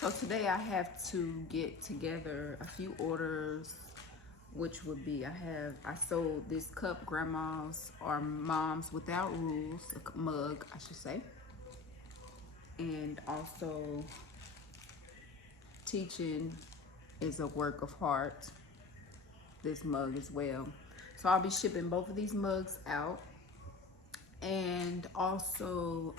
So today I have to get together a few orders, which would be I sold this cup, grandma's or mom's without rules, a mug I should say, and also teaching is a work of art, this mug as well. So I'll be shipping both of these mugs out, and also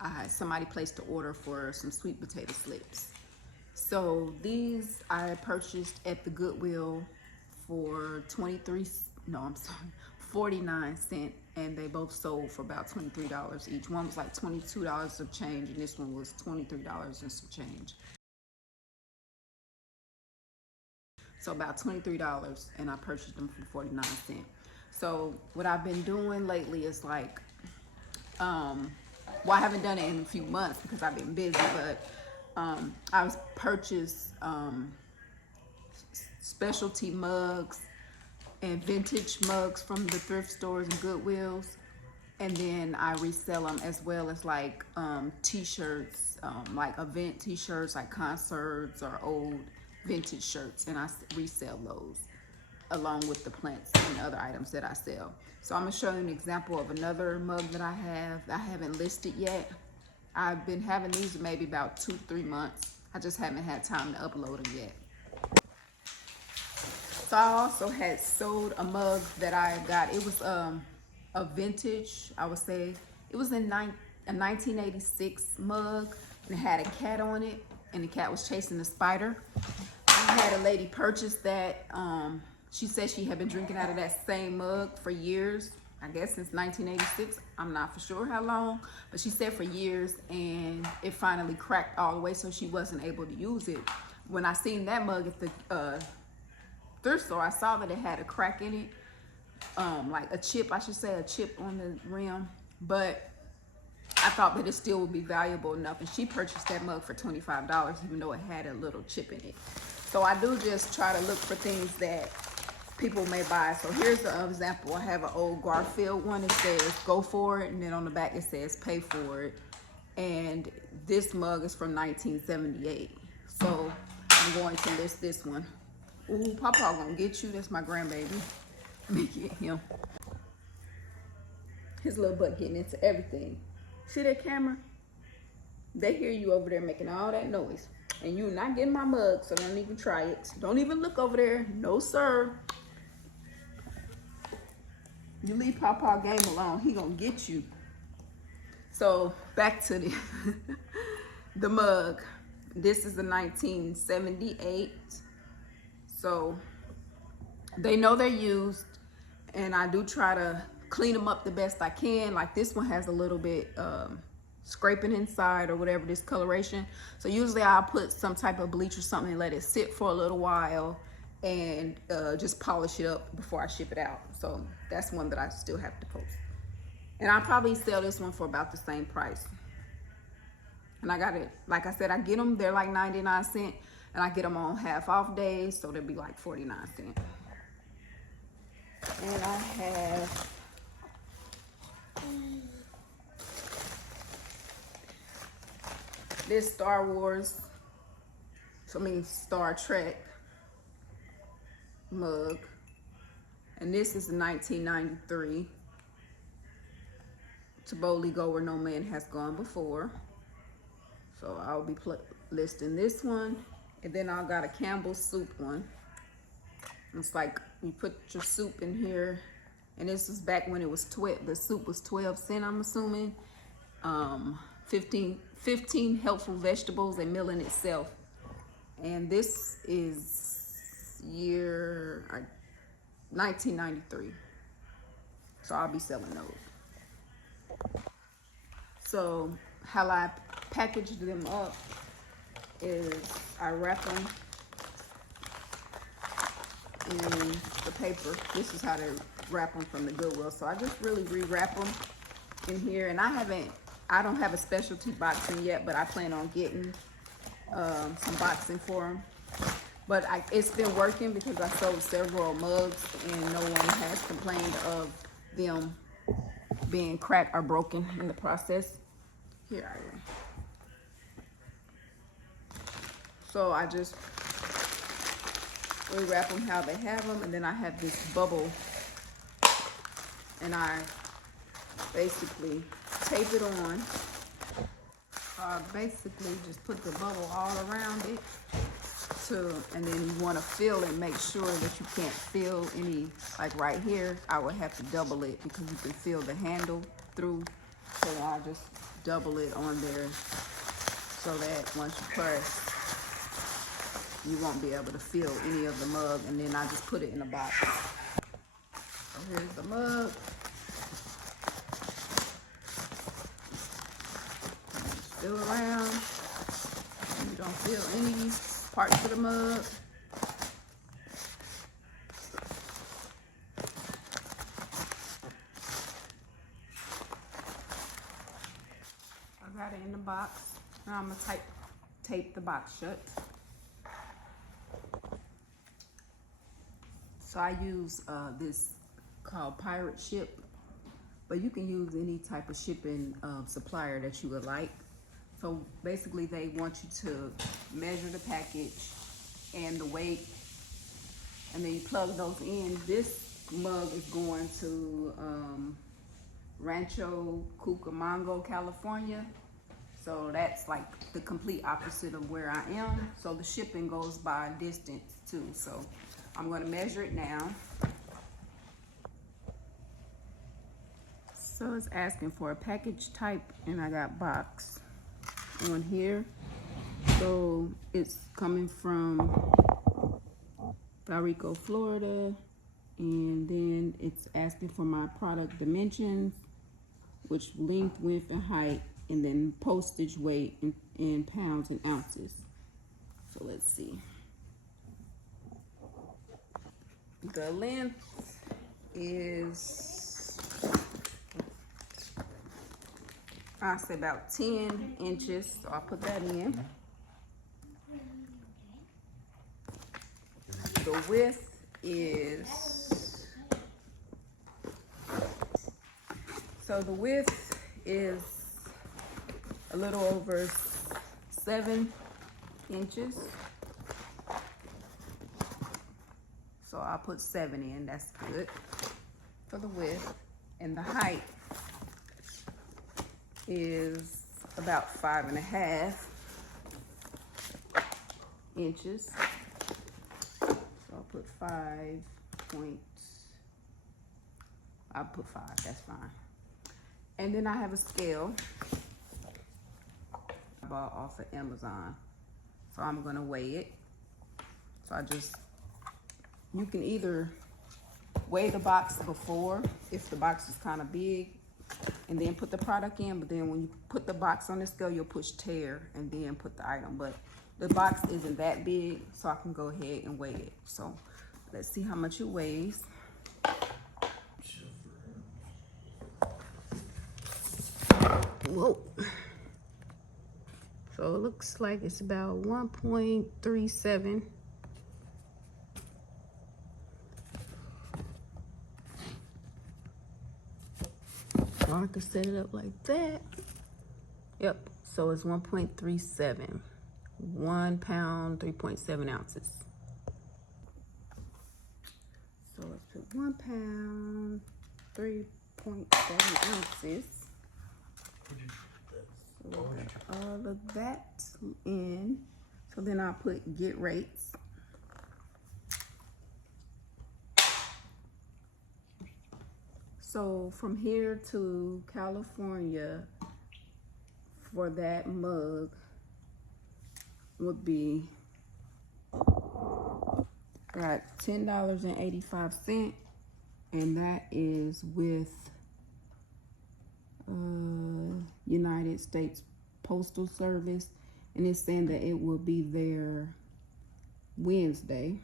I had somebody placed an order for some sweet potato slips. So these I purchased at the Goodwill for 49 cents, and they both sold for about $23 each. One was like $22 of change, and this one was $23 and some change. So about $23, and I purchased them for 49 cents. So what I've been doing lately is like, well, I haven't done it in a few months because I've been busy, but I was purchased specialty mugs and vintage mugs from the thrift stores and Goodwills, and then I resell them, as well as like t-shirts, like event t-shirts, like concerts or old vintage shirts, and I resell those along with the plants and other items that I sell. So I'm gonna show you an example of another mug that I haven't listed yet. I've been having these maybe about 2-3 months. I just haven't had time to upload them yet. So I also had sold a mug that I got. It was a vintage, I would say. It was a 1986 mug, and it had a cat on it, and the cat was chasing the spider. I had a lady purchase that. She said she had been drinking out of that same mug for years. I guess since 1986. I'm not for sure how long, but she said for years, and it finally cracked all the way, so she wasn't able to use it. When I seen that mug at the thrift store, I saw that it had a crack in it, like a chip, I should say, a chip on the rim, but I thought that it still would be valuable enough, and she purchased that mug for $25, even though it had a little chip in it. So I do just try to look for things that people may buy. So here's an example. I have an old Garfield one. It says go for it, and then on the back it says pay for it, and this mug is from 1978. So I'm going to list this one. Ooh, Papa gonna get you. That's my grandbaby. Let me get him. His little butt getting into everything. See that camera? They hear you over there making all that noise, and you're not getting my mug, so don't even try it. Don't even look over there. No, sir. You leave Papa game alone, he gonna get you. So back to the mug. This is a 1978. So they know they're used, and I do try to clean them up the best I can. Like this one has a little bit scraping inside or whatever, discoloration. So usually I'll put some type of bleach or something and let it sit for a little while, and just polish it up before I ship it out. So that's one that I still have to post. And I'll probably sell this one for about the same price. And I got it, like I said, I get them, they're like 99 cents, and I get them on half off days, so they'll be like 49 cents. And I have this Star Trek mug, and this is a 1993. To boldly go where no man has gone before. So I'll be listing this one, and then I got a Campbell's soup one. It's like you put your soup in here, and this was back when it was 12. The soup was 12 cents, I'm assuming. 15 helpful vegetables, a meal in itself. And this is year 1993. So I'll be selling those. So how I package them up is I wrap them in the paper. This is how to wrap them from the Goodwill. So I just really re-wrap them in here, and I don't have a specialty boxing yet, but I plan on getting some boxing for them. But it's been working because I sold several mugs, and no one has complained of them being cracked or broken in the process. Here I am. So I just rewrap them how they have them, and then I have this bubble, and I basically tape it on. Basically just put the bubble all around it and then you want to fill and make sure that you can't feel any, like right here I would have to double it because you can feel the handle through, so I just double it on there so that once you press you won't be able to feel any of the mug, and then I just put it in a box. So here's the mug. Fill around. You don't feel any parts of the mug. I got it in the box. Now I'm gonna tape the box shut. So I use this called Pirate Ship, but you can use any type of shipping supplier that you would like. So basically they want you to measure the package and the weight, and then you plug those in. This mug is going to Rancho Cucamonga, California. So that's like the complete opposite of where I am. So the shipping goes by distance too. So I'm gonna measure it now. So it's asking for a package type, and I got box on here. So it's coming from Valrico, Florida, and then it's asking for my product dimensions, which length, width, and height, and then postage weight in pounds and ounces. So let's see. The length is, I say about 10 inches, so I'll put that in. The width is, so the width is a little over 7 inches. So I'll put 7 in, that's good for the width. And the height is about 5.5 inches. So I'll put 5 point, I'll put 5, that's fine. And then I have a scale I bought off of Amazon. So I'm gonna weigh it. So you can either weigh the box before, if the box is kind of big, and then put the product in, but then when you put the box on the scale, you'll push tear and then put the item. But the box isn't that big, so I can go ahead and weigh it. So let's see how much it weighs. Whoa. So it looks like it's about 1.37. So I can set it up like that. Yep, so it's 1.37. 1 pound, 3.7 ounces. So let's put 1 pound, 3.7 ounces. So we'll put all of that in. So then I'll put get rates. So from here to California for that mug would be got $10.85, and that is with United States Postal Service, and it's saying that it will be there Wednesday.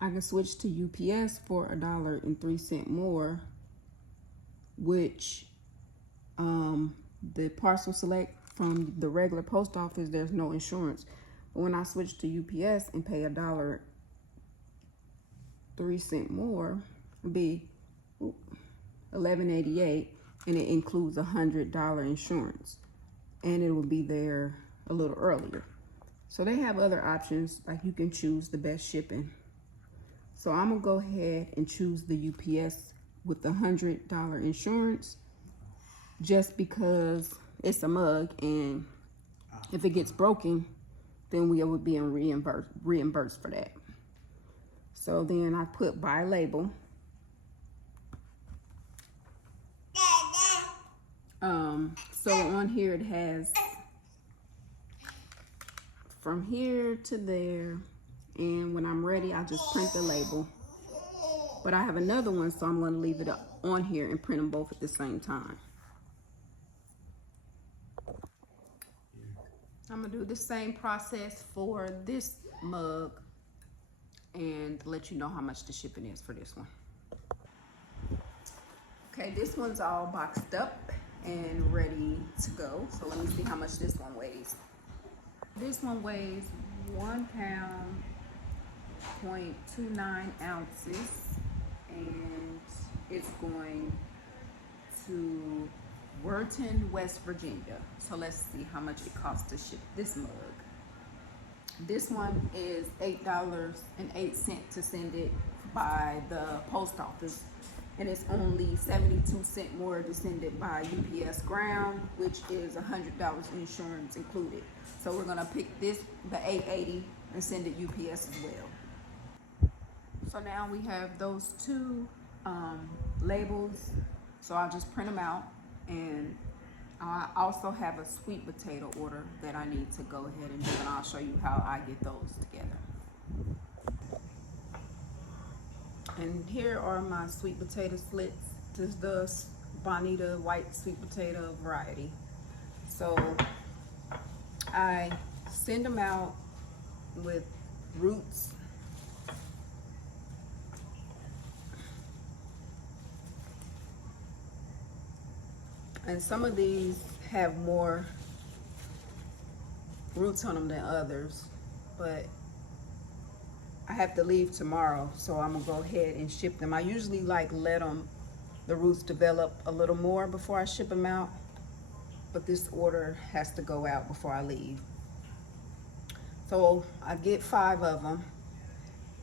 I can switch to UPS for $1.03 more, which the parcel select from the regular post office, there's no insurance. But when I switch to UPS and pay $1.03 more, it'll be $11.88, and it includes $100 insurance, and it will be there a little earlier. So they have other options, like you can choose the best shipping. So I'm gonna go ahead and choose the UPS with the $100 insurance, just because it's a mug, and if it gets broken, then we would be reimbursed for that. So then I put buy label. So on here it has from here to there, and when I'm ready, I just print the label. But I have another one, so I'm going to leave it up on here and print them both at the same time. I'm going to do the same process for this mug and let you know how much the shipping is for this one. Okay, this one's all boxed up and ready to go. So let me see how much this one weighs. This one weighs 1 pound, 0.29 ounces, and it's going to Wharton, West Virginia. So let's see how much it costs to ship this mug. This one is $8.08 to send it by the post office, and it's only 72 cents more to send it by UPS ground, which is $100 insurance included. So we're gonna pick this, the $8.80, and send it UPS as well. So now we have those two labels. So I'll just print them out, and I also have a sweet potato order that I need to go ahead and do, and I'll show you how I get those together. And here are my sweet potato slits. This is the Bonita white sweet potato variety. So I send them out with roots. And some of these have more roots on them than others, but I have to leave tomorrow, so I'm gonna go ahead and ship them. I usually like let the roots develop a little more before I ship them out, but this order has to go out before I leave. So I get 5 of them,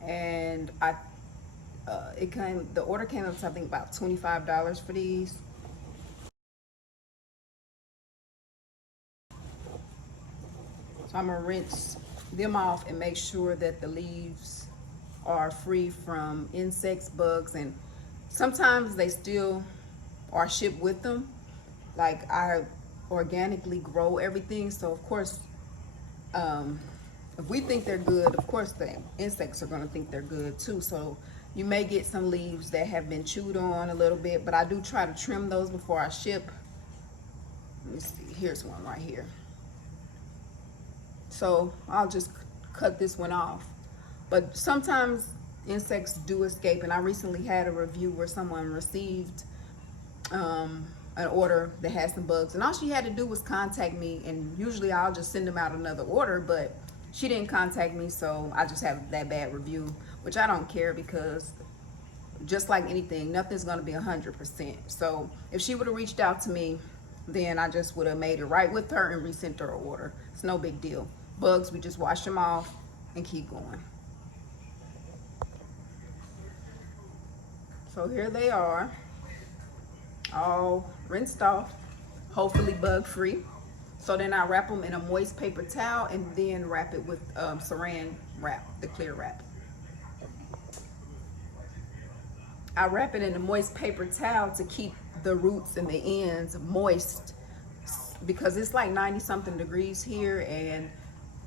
and the order came up to I think about $25 for these. So I'm gonna rinse them off and make sure that the leaves are free from insects, bugs, and sometimes they still are shipped with them. Like, I organically grow everything, so of course, if we think they're good, of course the insects are gonna think they're good too. So you may get some leaves that have been chewed on a little bit, but I do try to trim those before I ship. Let me see, here's one right here. So I'll just cut this one off. But sometimes insects do escape, and I recently had a review where someone received an order that had some bugs, and all she had to do was contact me, and usually I'll just send them out another order, but she didn't contact me, so I just have that bad review, which I don't care, because just like anything, nothing's gonna be 100%. So if she would have reached out to me, then I just would have made it right with her and resent her order. It's no big deal. Bugs, we just wash them off and keep going. So here they are, all rinsed off, hopefully bug free. So then I wrap them in a moist paper towel and then wrap it with saran wrap, the clear wrap. I wrap it in a moist paper towel to keep the roots and the ends moist, because it's like 90-something degrees here, and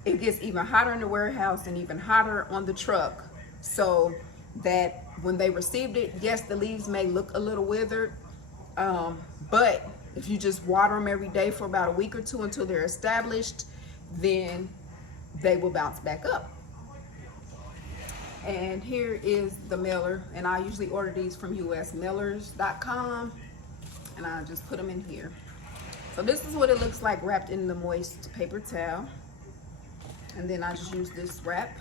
it gets even hotter in the warehouse and even hotter on the truck. So that when they received it, yes, the leaves may look a little withered, but if you just water them every day for about a week or two until they're established, then they will bounce back up. And here is the mailer, and I usually order these from usmailers.com, and I just put them in here. So this is what it looks like wrapped in the moist paper towel. And then I just use this wrap.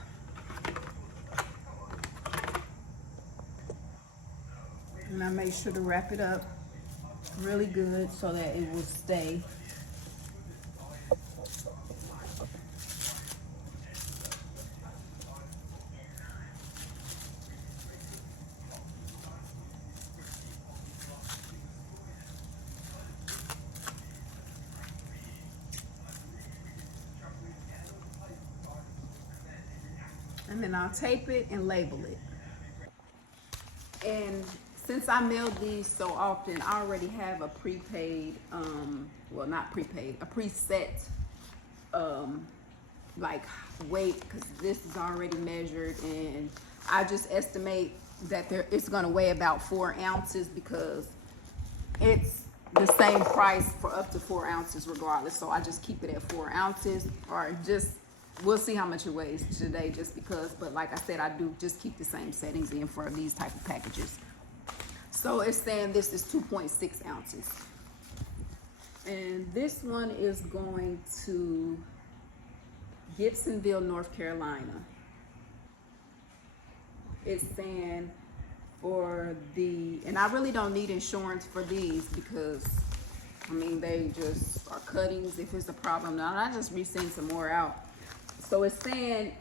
And I make sure to wrap it up really good so that it will stay. And then I'll tape it and label it. And since I mail these so often, I already have a prepaid, well, not prepaid, a preset, like weight, because this is already measured, and I just estimate that it's going to weigh about 4 ounces, because it's the same price for up to 4 ounces regardless. So I just keep it at 4 ounces, or just, we'll see how much it weighs today, just because. But like I said, I do just keep the same settings in for these type of packages. So it's saying this is 2.6 ounces. And this one is going to Gibsonville, North Carolina. It's saying for the, and I really don't need insurance for these, because I mean, they just are cuttings if it's a problem. Now I just resend some more out. So it's saying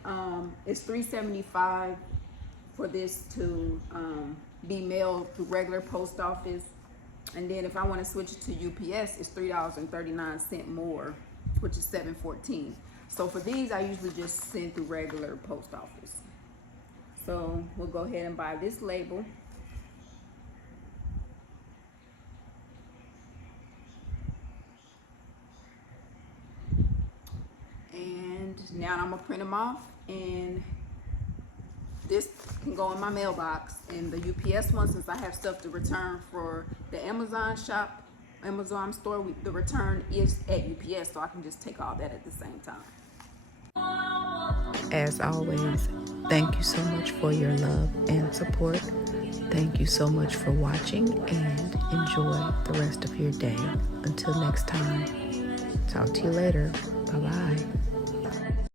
it's $3.75 for this to be mailed through regular post office. And then if I want to switch it to UPS, it's $3.39 more, which is $7.14. So for these, I usually just send through regular post office. So we'll go ahead and buy this label. And now I'm gonna print them off, and this can go in my mailbox. And the UPS one, since I have stuff to return for the Amazon shop, Amazon store, the return is at UPS, so I can just take all that at the same time. As always, thank you so much for your love and support. Thank you so much for watching, and enjoy the rest of your day. Until next time, talk to you later. Bye-bye.